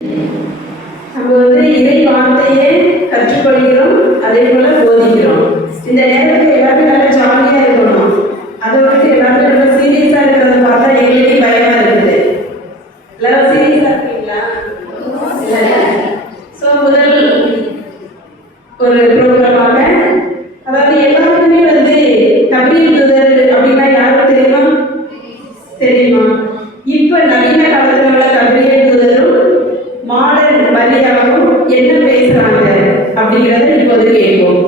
நம்ம இறை வார்த்தையை கற்றுக்கொள்கிறோம், அதே போல போதிக்கிறோம். இந்த நேரத்தில் எல்லாரும் நல்லா ஜாலியாக இருக்கணும். அதை விட்டு எல்லாரும் ரொம்ப சீரியஸாக இருக்கிறத பார்த்தா எங்களுக்கே பயமா இருக்குது. எல்லாரும் சீரியஸாக இருக்கீங்களா? ஸோ முதல் ஒரு ப்ரோக்ராமாக, அதாவது எல்லாருக்குமே கபிரியல் தூதர் அப்படின்னா யாருக்கு தெரியுமா? தெரியுமா? இப்போ நவீன காலத்தில் உள்ள கபிரியல் தூதரும் மாடர்ன் மரியாவும் என்ன பேசுறாங்க அப்படிங்கிறத இப்போது கேட்போம்.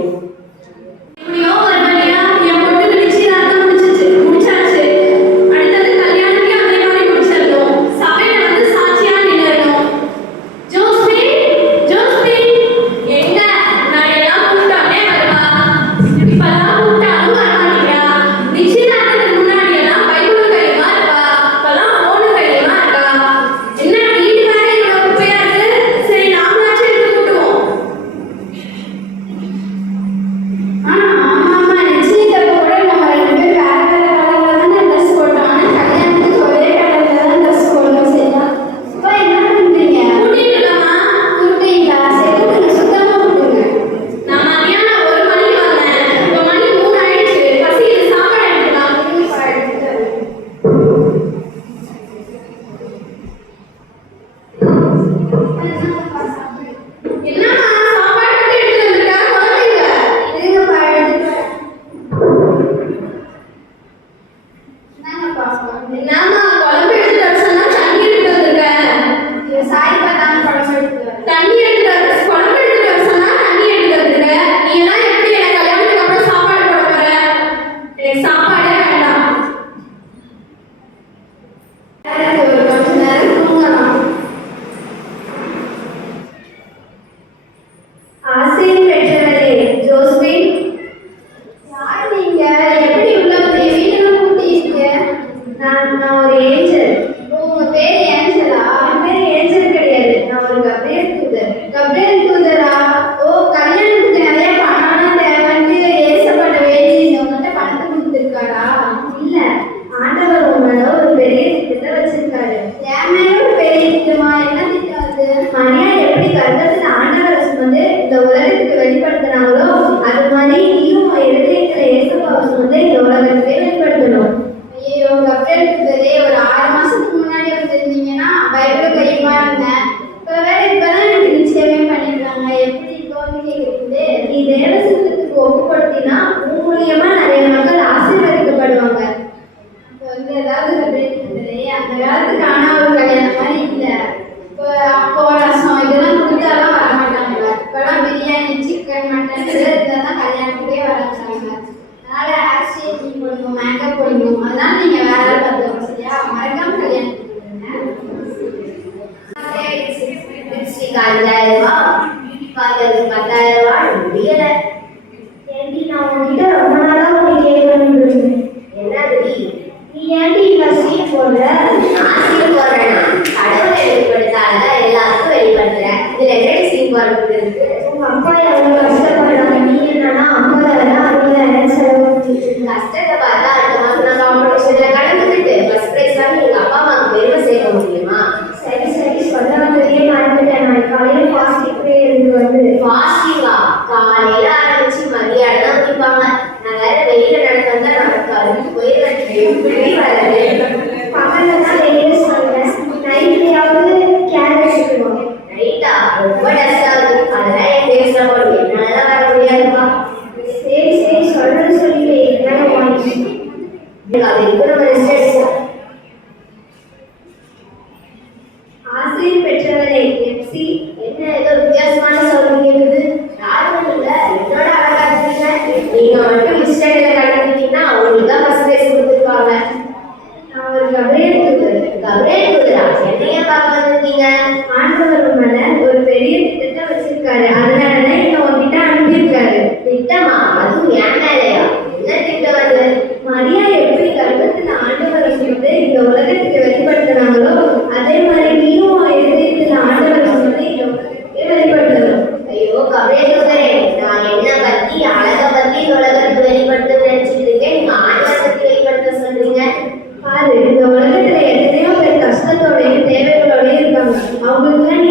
பாரு, இந்த உலகத்துல எத்தனையோ பேர் கஷ்டத்தோடயும் தேவைகளோடயும் இருக்காங்க. அவங்களுக்கு நீ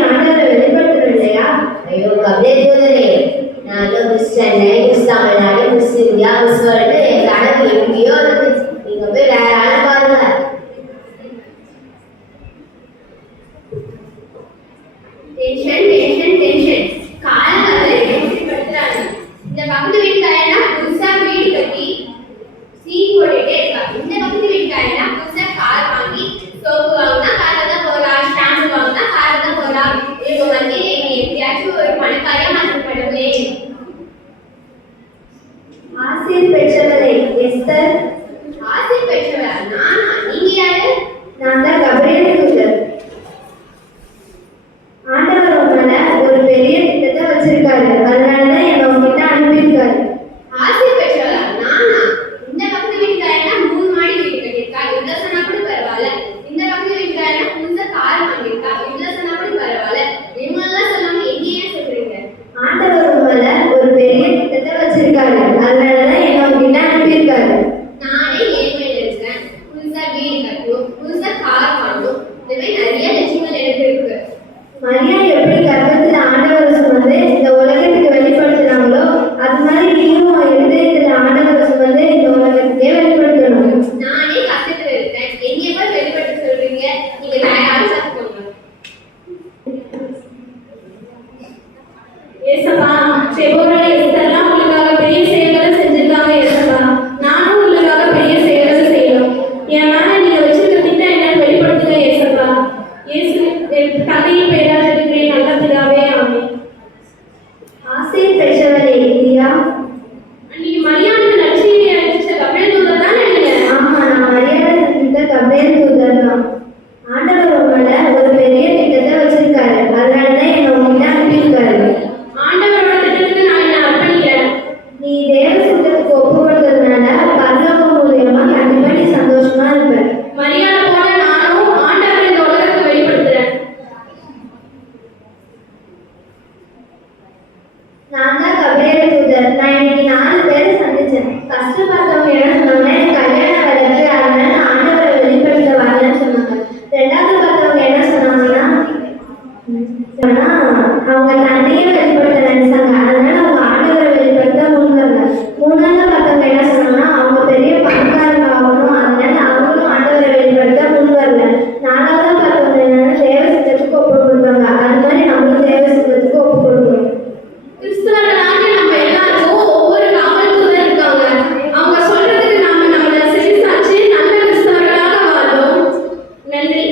கபிலேர் தூதரே, நான் miss Chennai, miss Tamil Nadu, miss India, miss world என் கனவு எங்கேயோ இருக்கு. நீங்க போய் வேற ஆளை பாருங்க. டென்ஷன் டென்ஷன் டென்ஷன் காலகால படுத்துறாங்க. இந்த பக்கத்து வீட்டுக்காரனா புதுசா வீடு கட்டி சீன் போட்டுட்டே இருக்காங்க. இந்த பக்கத்து வீட்டுக்காரனா புதுசா கார் வாங்கி சோப்பு வாங்கினா கார்ல தான் போறா, ஸ்டாம்பு வாங்கினா கார்ல தான் போறா. இவங்க மத்தியில எப்படியாச்சும் ஒரு பணக்காரியா மாற்றப்படுமே. ஆசிர் பெற்றவரை எஸ்தர். ஆசிர் பெற்றவரா? நானா? நீங்க யாரு? நான் தான் கபிலேர் தூதர். ஆண்டவர் உங்களை ஒரு பெரிய திட்டத்தை வச்சிருக்காரு, அதனாலதான் என்ன உங்ககிட்ட அனுப்பியிருக்காரு. ஆசிர் பெற்றவரா? நானா? இந்த பக்கத்து வீட்டுக்காரனா 3 மாடி வீடு கட்டியிருக்கா, இவ்வளோ சொன்னா கூட பரவாயில்ல. இந்த பக்கத்து வீட்டுக்காரனா புதுசா கார் வாங்கியிருக்கா, இவ்வளோ சொன்னா கூட பரவாயில்ல. இவங்களெல்லாம் சொல்லாம எங்க ஏன் சொல்றீங்க? ஆண்டவர் உங்களை ஒரு பெரிய திட்டத்தை வச்சிருக்காரு, அதனாலதான் என்ன உங்ககிட்ட அனுப்பியிருக்காரு. நானே ஏழ்மையில இருக்கேன், புதுசா வீடு கட்டணும், புதுசா கார் வாங்கணும், இந்த மாதிரி நிறைய லட்சியங்கள் எனக்கு இருக்கு. மரியா எப்படி கர்ப்பத்துல ஆண்டவரை சுமந்து இந்த உலகத்துக்கு வெளிப்படுத்துறாங்களோ, அது மாதிரி நீயும் இருதயத்துல ஆண்டவரை சுமந்து இந்த உலகத்துக்கே வெளிப்படுத்தணும். நானே கஷ்டத்துல இருக்கேன், என்னைய போய் வெளிப்பட்டு சொல்றீங்க? நீங்க வேற யாரும் சாப்பிட்டுக்கோங்க. ஏசப்பா, செபோரா எஸ்தர்லாம் உங்களுக்காக பெரிய செயல்களை செஞ்சிருக்காங்க ஏசப்பா. நானும் உங்களுக்காக பெரிய செயல்களை செய்யணும். என் மேல நீங்க வச்சிருக்க திட்டம் என்னன்னு வெளிப்படுத்துங்க ஏசப்பா. இயேசு தந்தையின் பெயரால் இருக்கிறேன், நல்ல பிதாவே, ஆமென். ஆசிர் பெற்றவரே இந்தியா. அன்னைக்கு மரியாதை நற்செய்தி அறிவிச்ச கபிலேர் தூதர் தானே நீங்க? ஆமா, நான் மரியாதை செஞ்ச கபிலேர் தூதர் தான். ஆண்டவர் உங்களை ஒரு பெரிய திட்டத்தை வச்சிருக்காரு, அதனாலதான் என்ன உங்ககிட்ட அனுப்பியிருக்காரு. ஆண்டவரோட திட்டத்துக்கு நான் என்ன அர்ப்பணிக்கிறேன். நீ தேவ சித்தத்துக்கு ஒப்பு கொடுக்கறதுனால பரலோகம் மூலியமா கண்டிப்பா நீ சந்தோஷமா இருப்ப. மரியாதை போல நானும் ஆண்டவரை இந்த உலகத்தை வெளிப்படுத்துறேன். நான் தான் கபிலேர் தூதர். நான் இன்னைக்கு 4 பேரை சந்திச்சேன். ஃபர்ஸ்ட் பார்த்தவங்க என்ன சொன்னாங்க, எனக்கு கல்யாணம் வளர்த்து அதனால ஆண்டவரை வெளிப்படுத்த வரலன்னு சொன்னாங்க. 2வது பார்த்தவங்க என்ன சொன்னாங்கன்னா, அவங்க தன்னையே வெளிப்படுத்த நினைச்சாங்க, அதனால அவங்க ஆண்டவரை வெளிப்படுத்த முன் வரல. 3வது பார்த்தவங்க என்ன சொன்னாங்கன்னா, அவங்க பெரிய பணக்காரங்க ஆகணும், அதனால அவங்களும் ஆண்டவரை வெளிப்படுத்த முன் வரல. 4வது பார்த்தவங்க என்னன்னா, தேவ சித்தத்துக்கு ஒப்பு கொடுத்தாங்க, அது மாதிரி நம்மளும் தேவ சித்தத்துக்கு ஒப்பு கொடுக்கணும். கிறிஸ்தவர்களாக நம்ம எல்லாருக்கும் ஒவ்வொரு காவல் தூதர் இருக்காங்க. அவங்க சொல்றதுக்கு நாம நம்மளை செவிசாச்சு நல்ல கிறிஸ்தவர்களாக வாழ்வோம். நன்றி.